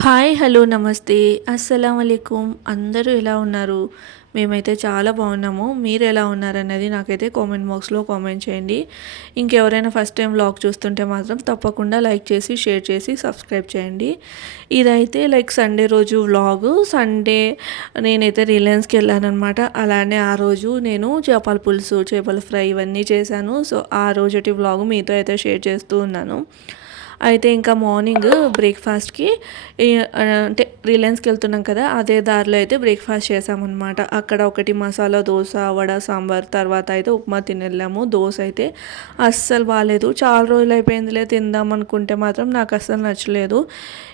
Hi! Hello! నమస్తే. అస్సలామలైకుం. అందరూ ఎలా ఉన్నారు? మేమైతే చాలా బాగున్నాము. మీరెలా ఉన్నారన్నది నాకైతే కామెంట్ బాక్స్‌లో కామెంట్ చేయండి. ఇంకెవరైనా ఫస్ట్ టైం వ్లాగ్ చూస్తుంటే మాత్రం తప్పకుండా లైక్ చేసి, షేర్ చేసి, సబ్స్క్రైబ్ చేయండి. ఇదైతే సండే రోజు వ్లాగు. సండే నేనైతే రిలయన్స్‌కి వెళ్ళాననమాట. అలానే ఆ రోజు నేను చేపల పులుసు, చేపల ఫ్రై ఇవన్నీ చేశాను. సో, ఆ రోజుటి వ్లాగు మీతో అయితే షేర్ చేస్తూ ఉన్నాను. అయితే ఇంకా మార్నింగ్ బ్రేక్‌ఫాస్ట్‌కి అంటే రిలయన్స్‌కి వెళ్తున్నాం కదా! అదే దారిలో అయితే బ్రేక్‌ఫాస్ట్ చేశామన్నమాట. అక్కడ ఒకటి మసాలా దోస, వడ, సాంబార్ తర్వాత అయితే ఉప్మా తినెళ్ళాము. దోస అయితే అస్సలు బాలేదు. చాలా రోజులైపోయిందిలే తిందాం అనుకుంటే మాత్రం నాకు అస్సలు నచ్చలేదు.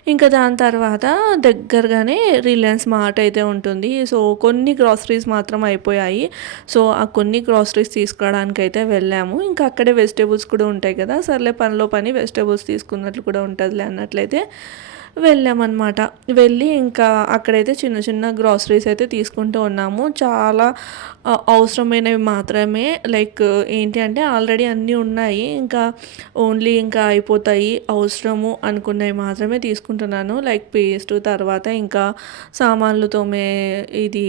ఇంకా దాని తర్వాత దగ్గరగానే రిలయన్స్ మార్ట్ అయితే ఉంటుంది. సో, కొన్ని గ్రాసరీస్ మాత్రం అయిపోయాయి. సో, ఆ కొన్ని గ్రాసరీస్ తీసుకోవడానికైతే వెళ్ళాము. ఇంకా అక్కడే వెజిటేబుల్స్ కూడా ఉంటాయి కదా! సర్లే పనిలో పని వెజిటేబుల్స్ తీసుకున్నట్లు కూడా ఉంటదిలే అన్నట్లయితే వెళ్ళామన్నమాట. వెళ్ళి ఇంకా అక్కడైతే చిన్న చిన్న గ్రాసరీస్ అయితే తీసుకుంటూ ఉన్నాము. చాలా అవసరమైనవి మాత్రమే ఏంటి అంటే ఆల్రెడీ అన్నీ ఉన్నాయి. ఇంకా ఓన్లీ ఇంకా అయిపోతాయి. అవసరము అనుకున్నవి మాత్రమే తీసుకుంటున్నాను. పేస్ట్ తర్వాత ఇంకా సామాన్లు తోమే ఇది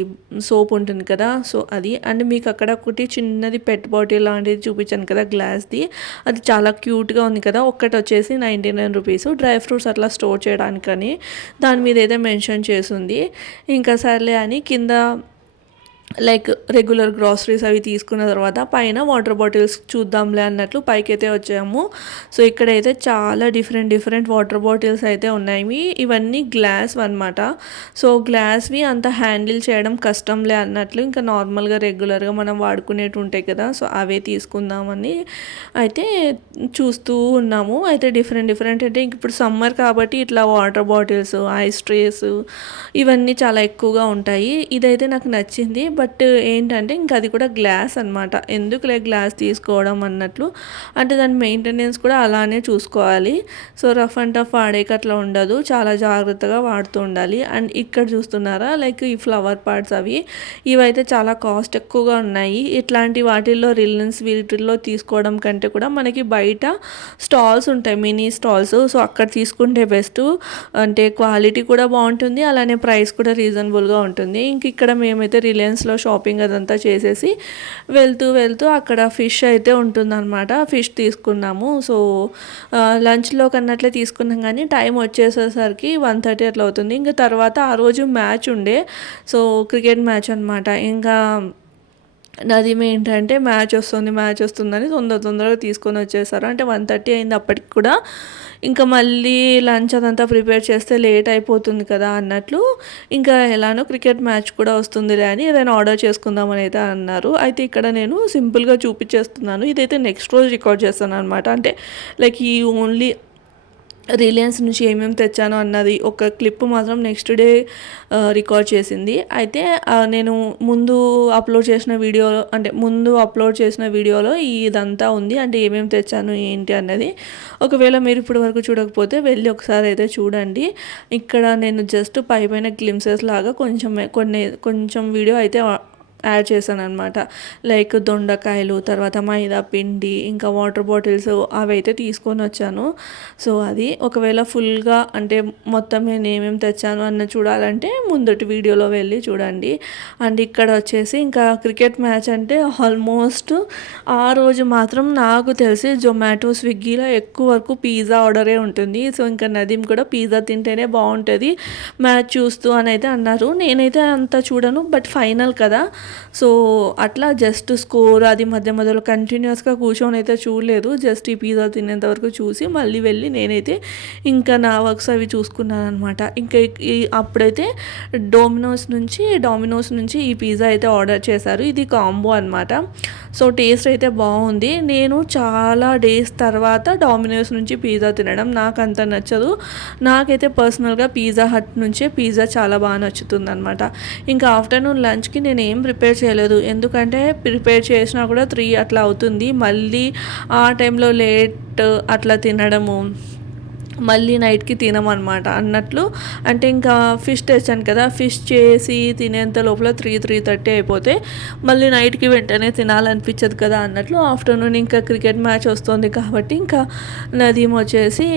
సోప్ ఉంటుంది కదా! సో, అది. అండ్ మీకు అక్కడ ఒకటి చిన్నది పెట్ బాటిల్ లాంటిది చూపించాను కదా! గ్లాస్‌ది. అది చాలా క్యూట్‌గా ఉంది కదా! ఒక్కటొచ్చేసి 99 రూపీస్. డ్రై ఫ్రూట్స్ అట్లా స్టోర్ చేయడానికని దాని మీద అయితే మెన్షన్ చేసుంది. ఇంకా సర్లే అని కింద రెగ్యులర్ గ్రాసరీస్ అవి తీసుకున్న తర్వాత పైన వాటర్ బాటిల్స్ చూద్దాంలే అన్నట్లు పైకైతే వచ్చాము. సో, ఇక్కడైతే చాలా డిఫరెంట్ వాటర్ బాటిల్స్ అయితే ఉన్నాయి. ఇవన్నీ గ్లాస్ అనమాట. సో, గ్లాస్వి అంత హ్యాండిల్ చేయడం కష్టంలే అన్నట్లు ఇంకా నార్మల్గా రెగ్యులర్గా మనం వాడుకునేవి ఉంటాయి కదా! సో, అవే తీసుకుందామని అయితే చూస్తూ ఉన్నాము. అయితే డిఫరెంట్ అంటే ఇంక ఇప్పుడు సమ్మర్ కాబట్టి ఇట్లా వాటర్ బాటిల్స్, ఐస్ ట్రేస్ ఇవన్నీ చాలా ఎక్కువగా ఉంటాయి. ఇదైతే నాకు నచ్చింది. బట్ ఏంటంటే ఇంక అది కూడా గ్లాస్ అనమాట. ఎందుకులే గ్లాస్ తీసుకోవడం అన్నట్లు. అంటే దాని మెయింటెనెన్స్ కూడా అలానే చూసుకోవాలి. సో, రఫ్ అండ్ టఫ్ వాడేకి అట్లా ఉండదు. చాలా జాగ్రత్తగా వాడుతూ ఉండాలి. అండ్ ఇక్కడ చూస్తున్నారా ఈ ఫ్లవర్ పాట్స్ అవి ఇవైతే చాలా కాస్ట్ ఎక్కువగా ఉన్నాయి. ఇట్లాంటి వాటిల్లో రిలయన్స్ వీటిల్లో తీసుకోవడం కంటే కూడా మనకి బయట స్టాల్స్ ఉంటాయి. Mini stalls. సో, అక్కడ తీసుకుంటే బెస్ట్. అంటే క్వాలిటీ కూడా బాగుంటుంది. అలానే ప్రైస్ కూడా రీజనబుల్గా ఉంటుంది. ఇంక ఇక్కడ మేమైతే రిలయన్స్లో షాపింగ్ అదంతా చేసేసి వెళ్తూ అక్కడ ఫిష్ అయితే ఉంటుందన్నమాట. ఫిష్ తీసుకున్నాము. సో, లంచ్లో కన్నట్లే తీసుకున్నాం కానీ టైం వచ్చేసేసరికి 1:30 అట్లా అవుతుంది. ఇంకా తర్వాత ఆ రోజు మ్యాచ్ ఉండే. సో, క్రికెట్ మ్యాచ్ అనమాట. ఇంకా నదీమ్ ఏంటంటే మ్యాచ్ వస్తుందని తొందరగా తీసుకొని వచ్చేసారు. అంటే 1:30 అయింది అప్పటికి కూడా. ఇంకా మళ్ళీ లంచ్ అదంతా ప్రిపేర్ చేస్తే లేట్ అయిపోతుంది కదా అన్నట్లు ఇంకా ఎలానో క్రికెట్ మ్యాచ్ కూడా వస్తుందిలే అని ఏదైనా ఆర్డర్ చేసుకుందామని అయితే అన్నారు. అయితే ఇక్కడ నేను సింపుల్గా చూపించేస్తున్నాను. ఇదైతే నెక్స్ట్ రోజు రికార్డ్ చేస్తాను అనమాట. అంటే ఈ ఓన్లీ రిలయన్స్ నుంచి ఏమేమి తెచ్చానో అన్నది ఒక క్లిప్ మాత్రం నెక్స్ట్ డే రికార్డ్ చేసింది. అయితే నేను ముందు అప్లోడ్ చేసిన వీడియోలో ఇదంతా ఉంది. అంటే ఏమేమి తెచ్చాను ఏంటి అన్నది. ఒకవేళ మీరు ఇప్పటి వరకు చూడకపోతే వెళ్ళి ఒకసారి అయితే చూడండి. ఇక్కడ నేను జస్ట్ పైన గ్లిమ్సెస్ లాగా కొంచెం వీడియో అయితే యాడ్ చేశాను అనమాట. దొండకాయలు తర్వాత మైదా పిండి ఇంకా వాటర్ బాటిల్స్ అవి అయితే తీసుకొని వచ్చాను. సో, అది ఒకవేళ ఫుల్గా అంటే మొత్తం నేను ఏమేమి తెచ్చాను అన్న చూడాలంటే ముందటి వీడియోలో వెళ్ళి చూడండి. అండ్ ఇక్కడ వచ్చేసి ఇంకా క్రికెట్ మ్యాచ్ అంటే ఆల్మోస్ట్ ఆ రోజు మాత్రం నాకు తెలిసి జొమాటో స్విగ్గీలో ఎక్కువ వరకు పిజ్జా ఆర్డరే ఉంటుంది. సో, ఇంకా నదీమ్ కూడా పిజ్జా తింటేనే బాగుంటుంది మ్యాచ్ చూస్తూ అని అయితే అన్నారు. నేనైతే అంత చూడను. బట్ ఫైనల్ కదా! సో, అట్లా జస్ట్ స్కోర్ అది మధ్యలో కంటిన్యూస్గా కూర్చొని అయితే చూడలేదు. జస్ట్ ఈ పిజ్జా తినేంత వరకు చూసి మళ్ళీ వెళ్ళి నేనైతే ఇంకా నా వర్క్స్ అవి చూసుకున్నాను అనమాట. ఇంకా అప్పుడైతే డామినోస్ నుంచి ఈ పిజ్జా అయితే ఆర్డర్ చేశారు. ఇది కాంబో అనమాట. సో, టేస్ట్ అయితే బాగుంది. నేను చాలా డేస్ తర్వాత డామినోస్ నుంచి పిజ్జా తినడం నాకు అంత నచ్చదు. నాకైతే పర్సనల్గా పిజ్జా హట్ నుంచే పిజ్జా చాలా బాగా నచ్చుతుంది అనమాట. ఇంకా ఆఫ్టర్నూన్ లంచ్కి నేను ఏం ప్రిపేర్ చేయలేదు. ఎందుకంటే ప్రిపేర్ చేసినా కూడా 3 అట్లా అవుతుంది. మళ్ళీ ఆ టైంలో లేట్ అట్లా తినడము మళ్ళీ నైట్కి తినమన్నమాట అన్నట్లు. అంటే ఇంకా ఫిష్ తెచ్చాను కదా, ఫిష్ చేసి తినేంత లోపల 3:30 అయిపోతే మళ్ళీ నైట్కి వెంటనే తినాలనిపించదు కదా అన్నట్లు ఆఫ్టర్నూన్ ఇంకా క్రికెట్ మ్యాచ్ వస్తుంది కాబట్టి ఇంకా నదీమ్ వచ్చేసి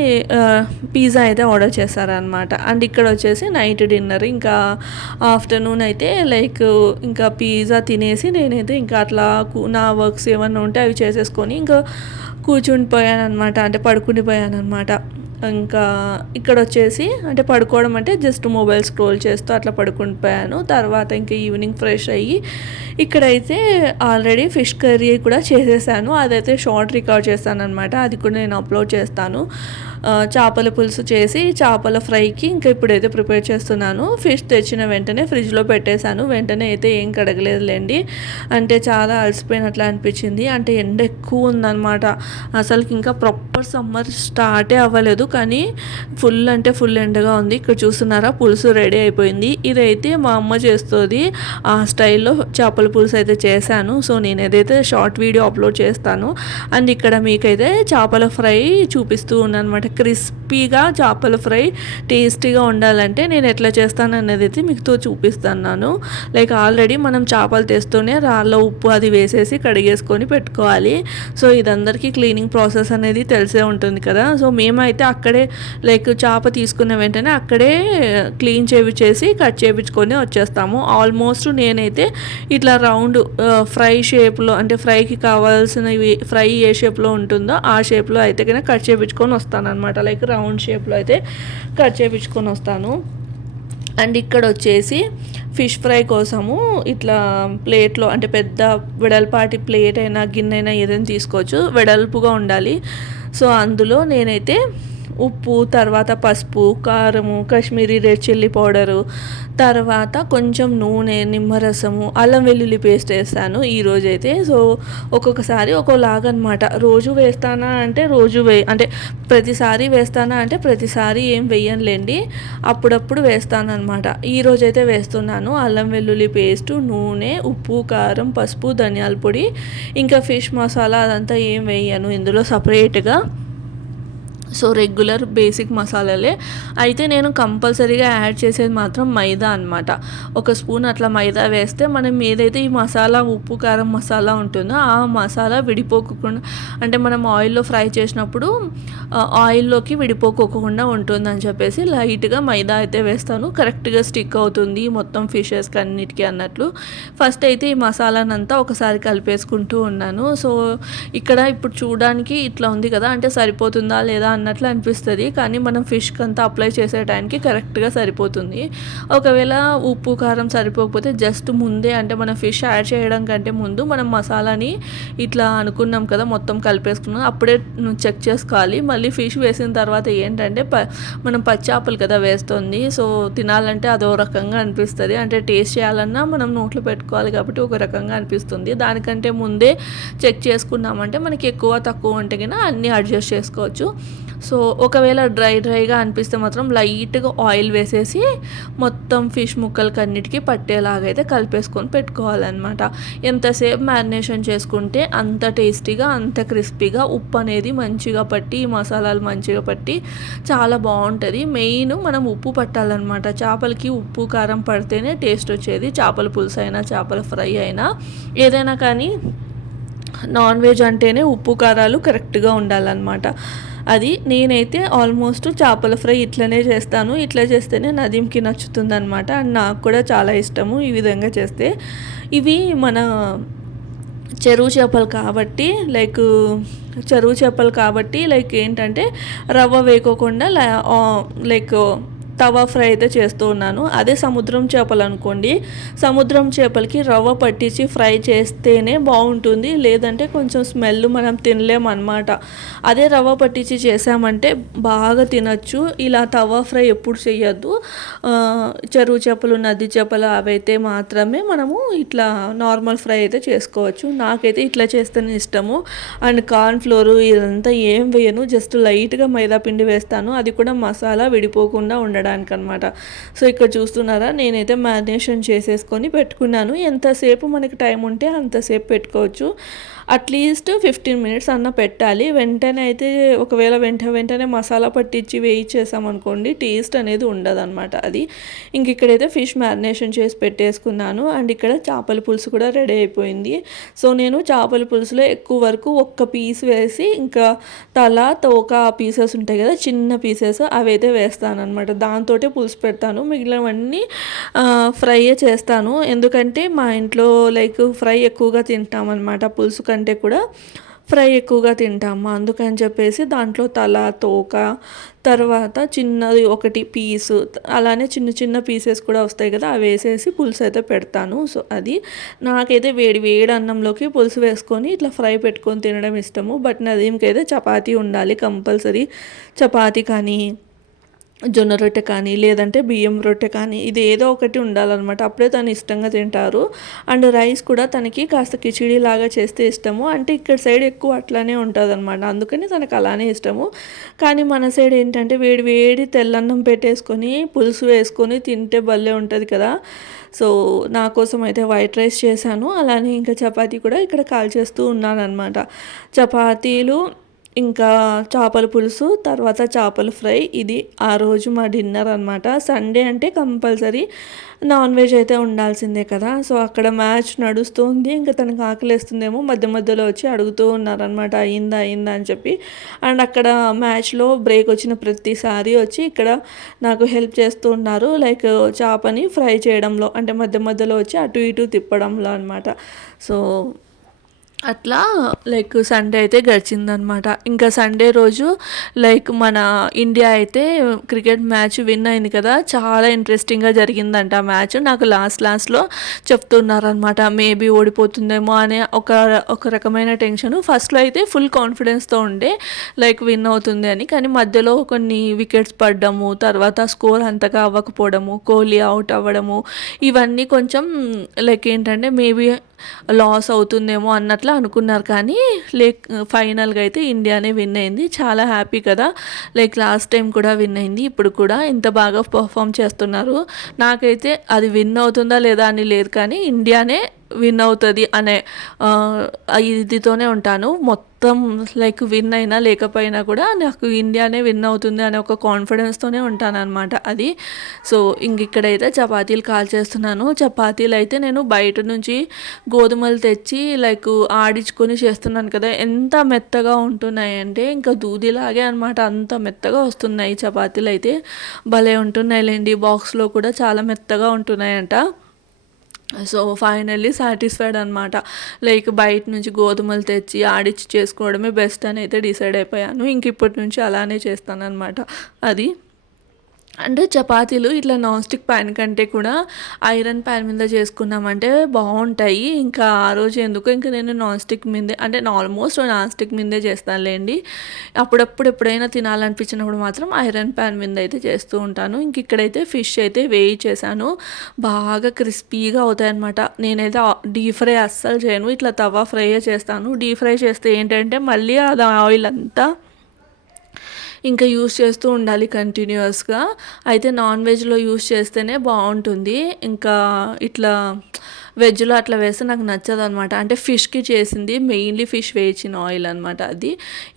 పిజ్జా అయితే ఆర్డర్ చేశారనమాట. అండ్ ఇక్కడ వచ్చేసి నైట్ డిన్నర్. ఇంకా ఆఫ్టర్నూన్ అయితే లైక్ ఇంకా పిజ్జా తినేసి నేనైతే ఇంకా అట్లా నా వర్క్స్ ఏమన్నా ఉంటే అవి చేసేసుకొని ఇంకా కూర్చుండిపోయాను అనమాట, అంటే పడుకుండిపోయాను అనమాట. ఇంకా ఇక్కడ వచ్చేసి అంటే పడుకోవడం అంటే జస్ట్ మొబైల్ స్క్రోల్ చేస్తూ అట్లా పడుకుండిపోయాను. తర్వాత ఇంకా ఈవినింగ్ ఫ్రెష్ అయ్యి ఇక్కడైతే ఆల్రెడీ ఫిష్ కర్రీ కూడా చేసేసాను, అదైతే షార్ట్ రికార్డ్ చేస్తాను అనమాట, అది కూడా నేను అప్లోడ్ చేస్తాను. చేపల పులుసు చేసి చేపల ఫ్రైకి ఇంకా ఇప్పుడైతే ప్రిపేర్ చేస్తున్నాను. ఫిష్ తెచ్చిన వెంటనే ఫ్రిడ్జ్లో పెట్టేశాను, వెంటనే అయితే ఏం కడగలేదులేండి, అంటే చాలా అలసిపోయినట్లు అనిపించింది. అంటే ఎండ ఎక్కువ ఉందన్నమాట, అసలుకి ఇంకా ప్రాపర్ సమ్మర్ స్టార్టే అవ్వలేదు కానీ ఫుల్ అంటే ఫుల్ ఎండగా ఉంది. ఇక్కడ చూస్తున్నారా పులుసు రెడీ అయిపోయింది. ఇదైతే మా అమ్మ చేస్తుంది ఆ స్టైల్లో చేపల పులుసు అయితే చేశాను. సో నేను ఏదైతే షార్ట్ వీడియో అప్లోడ్ చేస్తాను. అండ్ ఇక్కడ మీకైతే చేపల ఫ్రై చూపిస్తూ ఉన్నాను అనమాట. క్రిస్పీగా చేపల ఫ్రై టేస్టీగా ఉండాలంటే నేను ఎట్లా చేస్తాను అనేది అయితే మీతో చూపిస్తున్నాను. లైక్ ఆల్రెడీ మనం చేపలు తెస్తూనే రాళ్ళ ఉప్పు అది వేసేసి కడిగేసుకొని పెట్టుకోవాలి. సో ఇదందరికీ క్లీనింగ్ ప్రాసెస్ అనేది తెలిసే ఉంటుంది కదా. సో మేమైతే అక్కడే లైక్ చేప తీసుకున్న వెంటనే అక్కడే క్లీన్ చేసి కట్ చేయించుకొని వచ్చేస్తాము. ఆల్మోస్ట్ నేనైతే ఇట్లా రౌండ్ ఫ్రై షేప్లో, అంటే ఫ్రైకి కావాల్సినవి ఫ్రై ఏ షేప్లో ఉంటుందో ఆ షేప్లో అయితే కనుక కట్ చేయించుకొని వస్తాను అనమాట. లైక్ రౌండ్ షేప్లో అయితే కట్ చేయించుకొని వస్తాను. అండ్ ఇక్కడ వచ్చేసి ఫిష్ ఫ్రై కోసము ఇట్లా ప్లేట్లో, అంటే పెద్ద వెడల్పాటి ప్లేట్ అయినా గిన్నె అయినా ఏదైనా తీసుకోవచ్చు, వెడల్పుగా ఉండాలి. సో అందులో నేనైతే ఉప్పు, తర్వాత పసుపు, కారము, కాశ్మీరీ రెడ్ చిల్లీ పౌడరు, తర్వాత కొంచెం నూనె, నిమ్మరసము, అల్లం వెల్లుల్లి పేస్ట్ వేస్తాను ఈరోజైతే. సో ఒక్కొక్కసారి ఒక్కోలాగా అనమాట. రోజు వేస్తానా అంటే అంటే ప్రతిసారి వేస్తానా అంటే ప్రతిసారి ఏం వేయనులేండి, అప్పుడప్పుడు వేస్తాను అనమాట. ఈరోజైతే వేస్తున్నాను అల్లం వెల్లుల్లి పేస్టు, నూనె, ఉప్పు, కారం, పసుపు, ధనియాల పొడి, ఇంకా ఫిష్ మసాలా అదంతా ఏం వేయను ఇందులో సపరేట్గా. సో రెగ్యులర్ బేసిక్ మసాలాలే. అయితే నేను కంపల్సరీగా యాడ్ చేసేది మాత్రం మైదా అనమాట. ఒక స్పూన్ అట్లా మైదా వేస్తే మనం ఏదైతే ఈ మసాలా ఉప్పు కారం మసాలా ఉంటుందో ఆ మసాలా విడిపోకుండా, అంటే మనం ఆయిల్లో ఫ్రై చేసినప్పుడు ఆయిల్లోకి విడిపోకోకుండా ఉంటుందని చెప్పేసి లైట్గా మైదా అయితే వేస్తాను. కరెక్ట్గా స్టిక్ అవుతుంది మొత్తం ఫిషెస్కి అన్నిటికీ అన్నట్లు. ఫస్ట్ అయితే ఈ మసాలానంతా ఒకసారి కలిపేసుకుంటూ ఉన్నాను. సో ఇక్కడ ఇప్పుడు చూడడానికి ఇట్లా ఉంది కదా, అంటే సరిపోతుందా లేదా అన్నట్లు అనిపిస్తుంది, కానీ మనం ఫిష్కి అంతా అప్లై చేసే టైంకి కరెక్ట్గా సరిపోతుంది. ఒకవేళ ఉప్పు కారం సరిపోకపోతే జస్ట్ ముందే, అంటే మనం ఫిష్ యాడ్ చేయడం కంటే ముందు మనం మసాలాని ఇట్లా అనుకున్నాం కదా మొత్తం కలిపేసుకున్నాం, అప్పుడే చెక్ చేసుకోవాలి. మళ్ళీ ఫిష్ వేసిన తర్వాత ఏంటంటే మనం పచ్చాపలు కదా వేస్తుంది, సో తినాలంటే అదో రకంగా అనిపిస్తుంది, అంటే టేస్ట్ చేయాలన్నా మనం నోట్లో పెట్టుకోవాలి కాబట్టి ఒక రకంగా అనిపిస్తుంది. దానికంటే ముందే చెక్ చేసుకున్నామంటే మనకి ఎక్కువ తక్కువ ఉంటే కన్నా అన్నీ అడ్జస్ట్ చేసుకోవచ్చు. సో ఒకవేళ డ్రైగా అనిపిస్తే మాత్రం లైట్గా ఆయిల్ వేసేసి మొత్తం ఫిష్ ముక్కలకి అన్నిటికీ పట్టేలాగైతే కలిపేసుకొని పెట్టుకోవాలన్నమాట. ఎంతసేపు మ్యారినేషన్ చేసుకుంటే అంత టేస్టీగా, అంత క్రిస్పీగా, ఉప్పు అనేది మంచిగా పట్టి, మసాలాలు మంచిగా పట్టి చాలా బాగుంటుంది. మెయిన్ మనం ఉప్పు పట్టాలన్నమాట. చేపలకి ఉప్పు కారం పడితేనే టేస్ట్ వచ్చేది. చేపల పులుసు అయినా చేపల ఫ్రై అయినా ఏదైనా కానీ నాన్ వెజ్ అంటేనే ఉప్పు కారాలు కరెక్ట్గా ఉండాలన్నమాట. అది నేనైతే ఆల్మోస్ట్ చేపల ఫ్రై ఇట్లనే చేస్తాను. ఇట్లా చేస్తేనే నదీమ్కి నచ్చుతుంది అనమాట. అండ్ నాకు కూడా చాలా ఇష్టము ఈ విధంగా చేస్తే. ఇవి మన చెరువు చేపలు కాబట్టి లైక్ ఏంటంటే రవ్వ వేయకోకుండా లైక్ తవా ఫ్రై అయితే చేస్తూ ఉన్నాను. అదే సముద్రం చేపలు అనుకోండి, సముద్రం చేపలకి రవ్వ పట్టించి ఫ్రై చేస్తేనే బాగుంటుంది, లేదంటే కొంచెం స్మెల్ మనం తినలేమన్నమాట. అదే రవ్వ పట్టించి చేసామంటే బాగా తినచ్చు. ఇలా తవా ఫ్రై ఎప్పుడు చేయొద్దు. చెరువు చేపలు, నది చేపలు అవైతే మాత్రమే మనము ఇట్లా నార్మల్ ఫ్రై అయితే చేసుకోవచ్చు. నాకైతే ఇట్లా చేస్తేనే ఇష్టము. అండ్ కార్న్ ఫ్లోరు ఇదంతా ఏం వేయను, జస్ట్ లైట్గా మైదా పిండి వేస్తాను, అది కూడా మసాలా విడిపోకుండా ఉండడానికి. తినడానికనమాట. సో ఇక్కడ చూస్తున్నారా, నేనైతే మ్యారినేషన్ చేసేసుకొని పెట్టుకున్నాను. ఎంతసేపు మనకి టైం ఉంటే అంతసేపు పెట్టుకోవచ్చు. అట్లీస్ట్ 15 మినిట్స్ అన్న పెట్టాలి. వెంటనే అయితే ఒకవేళ వెంటనే మసాలా పట్టించి వేయించేసామనుకోండి, టేస్ట్ అనేది ఉండదన్నమాట అది. ఇంక ఇక్కడైతే ఫిష్ మ్యారినేషన్ చేసి పెట్టేసుకున్నాను. అండ్ ఇక్కడ చేపల పులుసు కూడా రెడీ అయిపోయింది. సో నేను చేపల పులుసులో ఎక్కువ వరకు ఒక్క పీస్ వేసి, ఇంకా తల తోక పీసెస్ ఉంటాయి కదా, చిన్న పీసెస్, అవి అయితే వేస్తాను అనమాట. దాంతో పులుసు పెడతాను. మిగిలినవన్నీ ఫ్రైయే చేస్తాను. ఎందుకంటే మా ఇంట్లో లైక్ ఫ్రై ఎక్కువగా తింటామన్నమాట. పులుసు కంటే కూడా ఫ్రై ఎక్కువగా తింటాము. అందుకని చెప్పేసి దాంట్లో తల తోక, తర్వాత చిన్నది ఒకటి పీసు, అలానే చిన్న చిన్న పీసెస్ కూడా వస్తాయి కదా, అవి వేసేసి పులుసు అయితే పెడతాను. సో అది నాకైతే వేడి వేడి అన్నంలోకి పులుసు వేసుకొని ఇట్లా ఫ్రై పెట్టుకొని తినడం ఇష్టము. బట్ నదీంకైతే చపాతీ ఉండాలి కంపల్సరీ. చపాతీ కానీ, జొన్న రొట్టె కానీ, లేదంటే బియ్యం రొట్టె కానీ, ఇది ఏదో ఒకటి ఉండాలన్నమాట. అప్పుడే తను ఇష్టంగా తింటారు. అండ్ రైస్ కూడా తనకి కాస్త కిచిడి లాగా చేస్తే ఇష్టము. అంటే ఇక్కడ సైడ్ ఎక్కువ అట్లానే ఉంటుంది అనమాట, అందుకని తనకు అలానే ఇష్టము. కానీ మన సైడ్ ఏంటంటే వేడి వేడి తెల్లన్నం పెట్టేసుకొని పులుసు వేసుకొని తింటే భలే ఉంటుంది కదా. సో నా కోసం అయితే వైట్ రైస్ చేశాను. అలానే ఇంకా చపాతీ కూడా ఇక్కడ కాల్ చేస్తూ ఉన్నాను అనమాట. చపాతీలు, ఇంకా చేపల పులుసు, తర్వాత చేపల ఫ్రై, ఇది ఆ రోజు మా డిన్నర్ అనమాట. సండే అంటే కంపల్సరీ నాన్ వెజ్ అయితే ఉండాల్సిందే కదా. సో అక్కడ మ్యాచ్ నడుస్తుంది. ఇంకా తనకు ఆకలిస్తుందేమో మధ్య మధ్యలో వచ్చి అడుగుతూ ఉన్నారనమాట, అయిందా అని చెప్పి. అండ్ అక్కడ మ్యాచ్లో బ్రేక్ వచ్చిన ప్రతిసారి వచ్చి ఇక్కడ నాకు హెల్ప్ చేస్తూ ఉన్నారు, లైక్ చేపని ఫ్రై చేయడంలో, అంటే మధ్య మధ్యలో వచ్చి అటు ఇటు తిప్పడంలో అనమాట. సో అట్లా లైక్ సండే అయితే గడిచిందనమాట. ఇంకా సండే రోజు లైక్ మన ఇండియా అయితే క్రికెట్ మ్యాచ్ విన్ అయింది కదా, చాలా ఇంట్రెస్టింగ్గా జరిగిందంట ఆ మ్యాచ్. నాకు లాస్ట్లో చెప్తున్నారనమాట, మేబీ ఓడిపోతుందేమో అనే ఒక రకమైన టెన్షన్. ఫస్ట్లో అయితే ఫుల్ కాన్ఫిడెన్స్తో ఉండే లైక్ విన్ అవుతుంది అని, కానీ మధ్యలో కొన్ని వికెట్స్ పడ్డము, తర్వాత స్కోర్ అంతగా అవ్వకపోవడము, కోహ్లీ అవుట్ అవ్వడము, ఇవన్నీ కొంచెం లైక్ ఏంటంటే మేబీ లాస్ అవుతుందేమో అన్నట్లు అనుకున్నారు. కానీ ఫైనల్గా అయితే ఇండియానే విన్ అయింది. చాలా హ్యాపీ కదా, లైక్ లాస్ట్ టైం కూడా విన్ అయింది, ఇప్పుడు కూడా ఇంత బాగా పర్ఫామ్ చేస్తున్నారు. నాకైతే అది విన్ అవుతుందా లేదా అని లేదు, కానీ ఇండియానే విన్ అవుతుంది అనే ఇదితోనే ఉంటాను. మొత్తం లైక్ విన్ అయినా లేకపోయినా కూడా నాకు ఇండియానే విన్ అవుతుంది అనే ఒక కాన్ఫిడెన్స్తోనే ఉంటానన్నమాట అది. సో ఇక్కడైతే చపాతీలు కాల్ చేస్తున్నాను. చపాతీలు అయితే నేను బయట నుంచి గోధుమలు తెచ్చి లైక్ ఆడించుకొని చేస్తున్నాను కదా, ఎంత మెత్తగా ఉంటున్నాయి అంటే ఇంకా దూదిలాగే అనమాట, అంత మెత్తగా వస్తున్నాయి చపాతీలు అయితే. భలే ఉంటున్నాయిలేండి, బాక్స్లో కూడా చాలా మెత్తగా ఉంటున్నాయంట. సో ఫైనల్లీ సాటిస్ఫైడ్ అనమాట. లైక్ బయట నుంచి గోధుమలు తెచ్చి ఆడిచ్చి చేసుకోవడమే బెస్ట్ అని అయితే డిసైడ్ అయిపోయాను. ఇంక ఇప్పటి నుంచి అలానే చేస్తాను అనమాట అది. అంటే చపాతీలు ఇట్లా నాన్ స్టిక్ ప్యాన్ కంటే కూడా ఐరన్ ప్యాన్ మీద చేసుకున్నామంటే బాగుంటాయి. ఇంకా ఆ రోజు ఎందుకు ఇంకా నేను నాన్ స్టిక్ మీదే, అంటే ఆల్మోస్ట్ నాన్ స్టిక్ మీదే చేస్తానులేండి. అప్పుడప్పుడు ఎప్పుడైనా తినాలనిపించినప్పుడు మాత్రం ఐరన్ ప్యాన్ మీద అయితే చేస్తూ ఉంటాను. ఇంక ఇక్కడైతే ఫిష్ అయితే వేయి చేశాను, బాగా క్రిస్పీగా అవుతాయి అనమాట. నేనైతే డీప్ ఫ్రై అస్సలు చేయను, ఇట్లా తవా ఫ్రైయే చేస్తాను. డీప్ ఫ్రై చేస్తే ఏంటంటే మళ్ళీ అది ఆయిల్ అంతా ఇంకా యూస్ చేస్తూ ఉండాలి కంటిన్యూస్గా. అయితే నాన్ వెజ్లో యూస్ చేస్తేనే బాగుంటుంది. ఇంకా ఇట్లా వెజ్లో అట్లా వేస్తే నాకు నచ్చదు అనమాట. అంటే ఫిష్కి చేసింది మెయిన్లీ ఫిష్ వేయించిన ఆయిల్ అనమాట అది.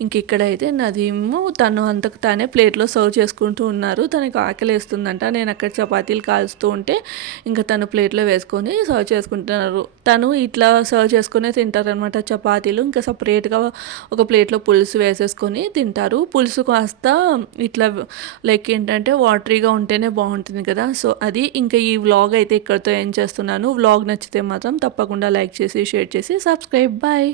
ఇంక ఇక్కడైతే నదీము తను అంతకు తానే ప్లేట్లో సర్వ్ చేసుకుంటూ ఉన్నారు. తనకి ఆకలి వేస్తుందంట. నేను అక్కడ చపాతీలు కాల్స్తూ ఉంటే ఇంకా తను ప్లేట్లో వేసుకొని సర్వ్ చేసుకుంటున్నారు. తను ఇట్లా సర్వ్ చేసుకునే తింటారనమాట చపాతీలు. ఇంకా సపరేట్గా ఒక ప్లేట్లో పులుసు వేసేసుకొని తింటారు. పులుసు కాస్త ఇట్లా లైక్ ఏంటంటే వాటరీగా ఉంటేనే బాగుంటుంది కదా. సో అది ఇంకా ఈ వ్లాగ్ అయితే ఇక్కడితో ఏం చేస్తున్నాను. వ్లాగ్ నచ్చితే మాత్రం తప్పకుండా లైక్ చేసి షేర్ చేసి సబ్స్క్రైబ్. బాయ్.